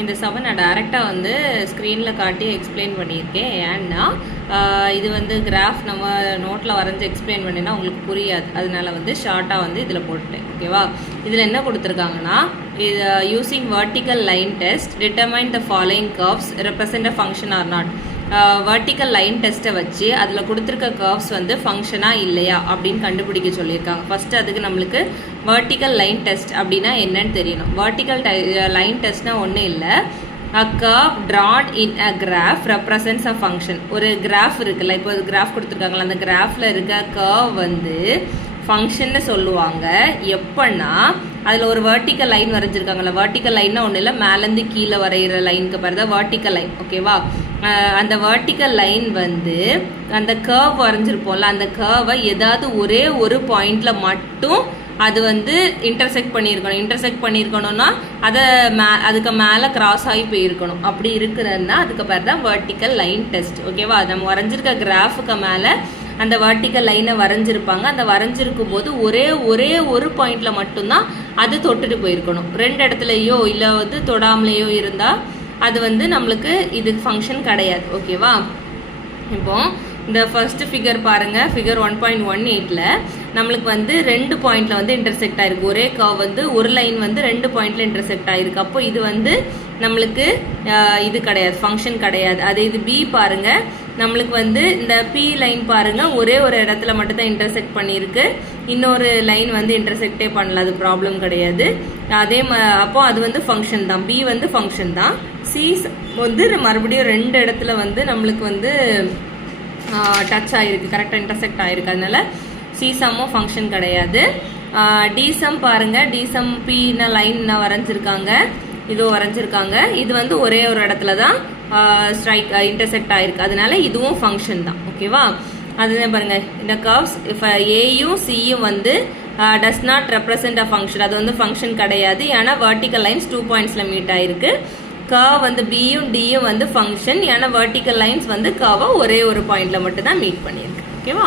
இந்த சம்மை நான் டைரெக்டாக வந்து ஸ்க்ரீனில் காட்டி எக்ஸ்பிளைன் பண்ணியிருக்கேன். ஏன்னா இது வந்து கிராஃப் நம்ம நோட்டில் வரைஞ்சி எக்ஸ்பிளைன் பண்ணினா உங்களுக்கு புரியாது. அதனால வந்து ஷார்ட்டாக வந்து இதில் போட்டுட்டேன். ஓகேவா? இதில் என்ன கொடுத்துருக்காங்கன்னா, இது using vertical line test determine the following curves represent a function or not. Vertical line டெஸ்ட்டை வச்சு அதில் கொடுத்துருக்க கர்வ்ஸ் வந்து ஃபங்க்ஷனாக இல்லையா அப்படின்னு கண்டுபிடிக்க சொல்லியிருக்காங்க. ஃபஸ்ட்டு அதுக்கு நம்மளுக்கு வெர்டிக்கல் லைன் டெஸ்ட் அப்படின்னா என்னன்னு தெரியணும். வெர்டிக்கல் லைன் டெஸ்ட்னா ஒன்றும் இல்லை, a curve drawn in a graph represents a function. ஒரு கிராஃப் இருக்குல்ல, இப்போ ஒரு கிராஃப் கொடுத்துருக்காங்களா, அந்த கிராஃபில் இருக்க கர்வ் வந்து ஃபங்க்ஷன்னு சொல்லுவாங்க. எப்போன்னா அதில் ஒரு வெர்டிக்கல் லைன் வரைஞ்சிருக்காங்களா, வெர்டிக்கல் லைன்னா ஒன்றும் இல்லை, மேலேருந்து கீழே வரைகிற லைனுக்கு பேர் தான் வெர்டிக்கல் லைன். ஓகேவா? அந்த வெர்டிக்கல் லைன் வந்து அந்த கர்வ் வரைஞ்சிருப்போம்ல, அந்த கர்வை ஏதாவது ஒரே ஒரு பாயிண்டில் மட்டும் அது வந்து இன்டர்செக்ட் பண்ணியிருக்கணும்னா அதை அதுக்கு மேலே கிராஸ் ஆகி போயிருக்கணும். அப்படி இருக்கிறதுனா அதுக்கு பேர் தான் வெர்டிக்கல் லைன் டெஸ்ட். ஓகேவா? நம்ம வரைஞ்சிருக்க கிராஃபுக்கு மேலே அந்த வெர்டிக்கல் லைனை வரைஞ்சிருப்பாங்க. அந்த வரைஞ்சிருக்கும் போது ஒரே ஒரு பாயிண்டில் மட்டும்தான் அது தொட்டுட்டு போயிருக்கணும். ரெண்டு இடத்துலையோ இல்லை வந்து தொடாமலேயோ இருந்தால் அது வந்து நம்மளுக்கு இது ஃபங்க்ஷன் கிடையாது. ஓகேவா? இப்போ இந்த ஃபர்ஸ்ட் ஃபிகர் பாருங்கள், ஃபிகர் 1.18ல் நம்மளுக்கு வந்து 2 பாயிண்டில் வந்து இன்டர்செக்ட் ஆகிருக்கு. ஒரே கர்வ் வந்து ஒரு லைன் வந்து 2 பாயிண்டில் இன்டர்செக்ட் ஆகிருக்கு. அப்போ இது வந்து நம்மளுக்கு இது கிடையாது, ஃபங்க்ஷன் கிடையாது. அதே இது பி பாருங்கள், நம்மளுக்கு வந்து இந்த பி லைன் பாருங்கள், ஒரே ஒரு இடத்துல மட்டும்தான் இன்டர்செக்ட் பண்ணியிருக்கு, இன்னொரு லைன் வந்து இன்டர்செக்டே பண்ணல, அது ப்ராப்ளம் கிடையாது. அதே அப்போ அது வந்து ஃபங்க்ஷன் தான், பி வந்து ஃபங்க்ஷன் தான். சி வந்து மறுபடியும் 2 இடத்துல வந்து நம்மளுக்கு வந்து டச் ஆகிருக்கு, கரெக்டாக இன்டர்செக்ட் ஆகிருக்கு. அதனால சிசம்மும் ஃபங்க்ஷன் கிடையாது. டிசம் பாருங்கள், டிசம் பின்ன லைன் வரைஞ்சிருக்காங்க, இதுவும் வரைஞ்சிருக்காங்க. இது வந்து ஒரே ஒரு இடத்துல தான் இன்டர்செக்ட் ஆகிருக்கு, அதனால இதுவும் ஃபங்க்ஷன் தான். ஓகேவா? அதுதான் பாருங்கள், இந்த கர்வ்ஸ் இப்போ ஏயும் சியும் வந்து does not represent a function, அது வந்து ஃபங்க்ஷன் கிடையாது. ஏன்னா வெர்டிக்கல் லைன்ஸ் 2 பாயிண்ட்ஸில் மீட் ஆகிருக்கு. கர்வ் வந்து பியும் டியும் வந்து ஃபங்க்ஷன், ஏன்னா வெர்டிக்கல் லைன்ஸ் வந்து கர்வை ஒரே ஒரு பாயிண்டில் மட்டும் தான் மீட் பண்ணியிருக்கு. ஓகேவா?